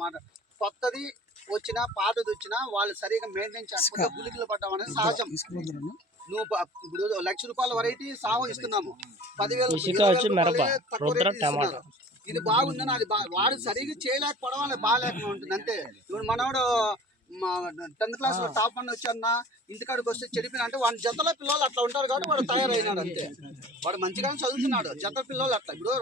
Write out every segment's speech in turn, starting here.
వాళ్ళతో కొత్తది వచ్చినా పాతది వచ్చినా వాళ్ళు సరిగా మెయింటైన్ చేయకపోతే గులికలు పడ్డం అనేది సహజం. నువ్వు ఇప్పుడు ₹1,00,000 వెరైటీ సాగు ఇస్తున్నాము, 10,000 ఇది బాగుందని అది వాడు సరిగ్గా చేయలేకపోవడం వల్ల బాగాలేకుండా ఉంటుంది అంతే. ఇప్పుడు మనవాడు 10th క్లాస్ లో టాప్ అని వచ్చాన్న ఇంటికాడికి వస్తే చెడిపోయిన అంటే వాడి జతల పిల్లలు అట్లా ఉంటారు కాబట్టి వాడు తయారైనాడు అంతే. వాడు మంచిగానే చదువుతున్నాడు, జతల పిల్లలు అట్లా. ఇప్పుడు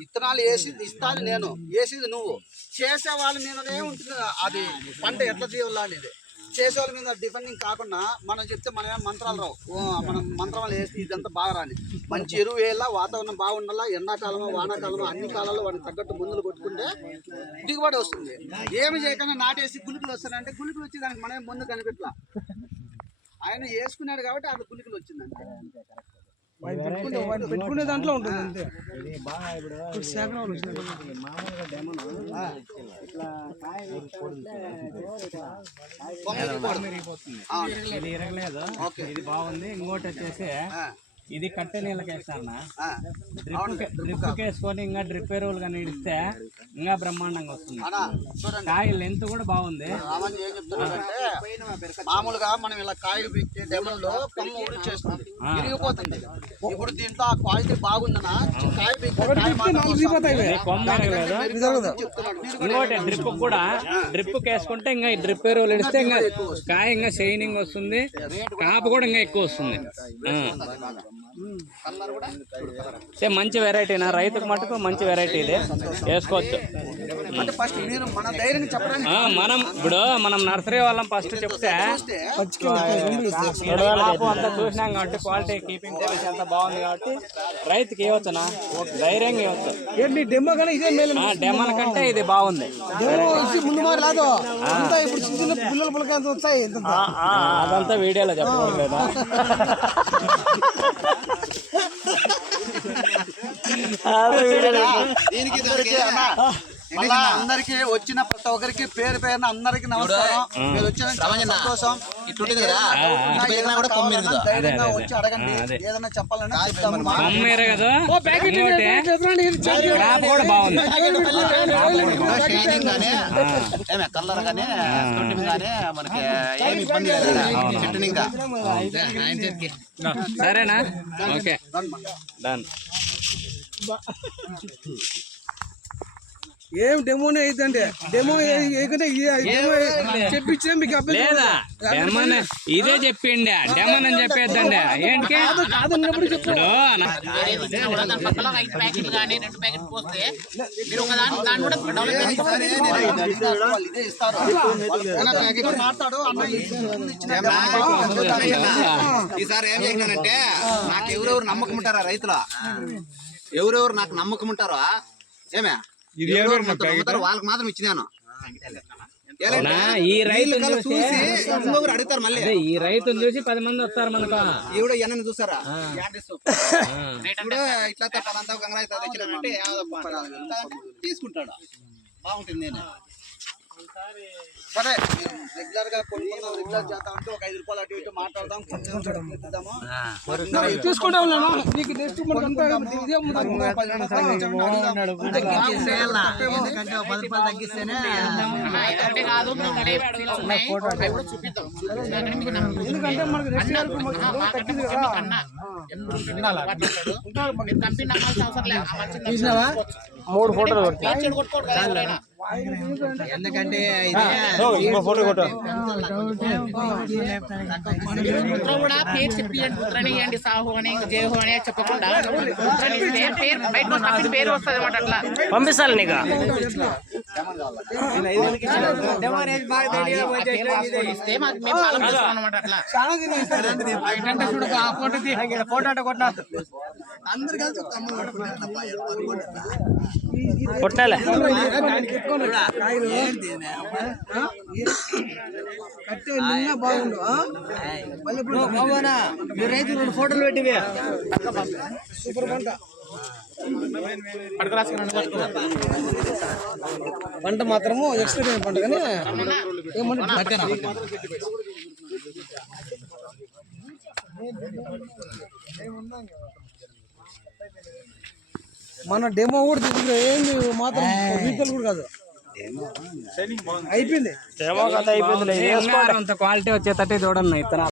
విత్తనాలు వేసి ఇస్తాను నేను, వేసేది నువ్వు, చేసే వాళ్ళ మీదనే ఉంటుంది అది పంట ఎట్లా తీయాలా అనేది. చేసే వాళ్ళ మీద డిపెండింగ్ కాకుండా మనం చెప్తే మనం మంత్రాలు రావు, మనం మంత్రాలు వేసి ఇదంతా బాగా రాని. మంచి ఎరువు వేయాలా, వాతావరణం బాగుండాలా, ఎండాకాలమో వానాకాలమో అన్ని కాలాల్లో వాడిని తగ్గట్టు మందులు కొట్టుకుంటే దిగుబడి వస్తుంది. ఏమి చేయకుండా నాటేసి గుళికలు వస్తాయంటే గుళికలు వచ్చి దానికి మనమే ముందు కనిపెట్టలా. ఆయన వేసుకున్నాడు కాబట్టి అట్లా గుళికలు వచ్చిందంటే పెట్టుకునే దాంట్లో ఉంటుంది అంతే. ఇది ఇరగలేదు, ఇది బాగుంది. ఇంకోటి వచ్చేసి ఇది కట్టె నీళ్ళకి వేస్తాను, డ్రిప్ వేసుకొని ఇంకా డ్రిప్ ఎరువులు కానీ ఇస్తే ఇంకా బ్రహ్మాండంగా వస్తుంది. కాయ లెంత్ కూడా బాగుంది. ఏం చెప్తున్నాడంటే మామూలుగా మనం ఇలా కాయలు పెట్టి డెమన్లో కొమ్మ ఊడి చేస్తుంది, విరిగిపోతుంది. ఇప్పుడు దీంతో ఆ క్వాలిటీ బాగుందనా కాయ కొమ్మ ఎరగలేదు. ఇంకోటి డ్రిప్ కూడా డ్రిప్ వేసుకుంటే ఇంకా ఈ డ్రిప్ ఎరువులు ఇస్తే ఇంకా కాయ ఇంకా షైనింగ్ వస్తుంది, కాపు కూడా ఇంకా ఎక్కువ వస్తుంది. మంచి వెరైటీనా, రైతుకు మటుకు మంచి వెరైటీ ఇది, వేసుకోవచ్చు. మనం ఇప్పుడు మనం నర్సరీ వాళ్ళం ఫస్ట్ చెప్తే అంతా చూసినాం కాబట్టి క్వాలిటీ కీపింగ్ పాలసీ అంతా బాగుంది కాబట్టి రైతుకి ఇవ్వచ్చునా, ధైర్యంగా ఇవ్వచ్చు. డెమన్ కంటే ఇది బాగుంది. అదంతా వీడియోలో చెప్పడం లేదా. అందరికి వచ్చిన ప్రతి ఒక్కరికి పేరు పేరున అందరికి నమస్కారం. మీరు వచ్చిన సంతోషం. ధైర్యంగా వచ్చి అడగండి, ఏదైనా చెప్పాలని కలర్ గానీ గానీ మనకి ఏమి ఇబ్బంది లేదు. ఇంకా సరేనా, ఓకే డన్. ఏం డెమోనే అయితండి, డెమో చెప్పించే మీకు లేదా డెమన్ ఇదే చెప్పిండి, డెమన్ అని చెప్పేద్దండి. ఏంటి కాదన్నప్పుడు చెప్తాడు. ఈసారి ఏం చేసినానంటే నాకు ఎవరెవరు నమ్మకం ఉంటారా రైతులు, ఎవరెవరు నాకు నమ్మకం ఉంటారో ఏమే వాళ్ళకి మాత్రం ఇచ్చినాను. ఈ రైతు చూసి అడుగుతారు, మళ్ళీ ఈ రైతును చూసి 10 మంది వస్తారు మనకు. ఎవడో ఎన్నని చూసారా ఇట్లా తీసుకుంటాడు, బాగుంటుంది. నేను సరే రెగ్యులర్ గా రెగ్యులర్ చేద్దాం అంటే ఒక ₹5 అటు ఇటు మాట్లాడదాం, తీసుకుంటా ఉన్నాను. ఎందుకంటే మనకు 3 ఫోటోలు ఎందుకంటే ఫోటో కూడా పేరు చెప్పియండి, సాహు అని జేహు అని చెప్పకుండా పేరు వస్తుంది అనమాట. అట్లా పంపిస్తాను నీకు. కొట్టాలి బాగుండు. రైతు 2 ఫోటోలు పెట్టివే సూపర్ పంట. పంట మాత్రము ఎక్స్ట్రా పంట కానీ మన డెమో కూడా తీసుకురా, ఏంది మాత్రం వీకల్ కూడా కాదు. అయిపోయింది ఇంకా అంత క్వాలిటీ వచ్చేటట్టు చూడన్నా ఇత్తనాలు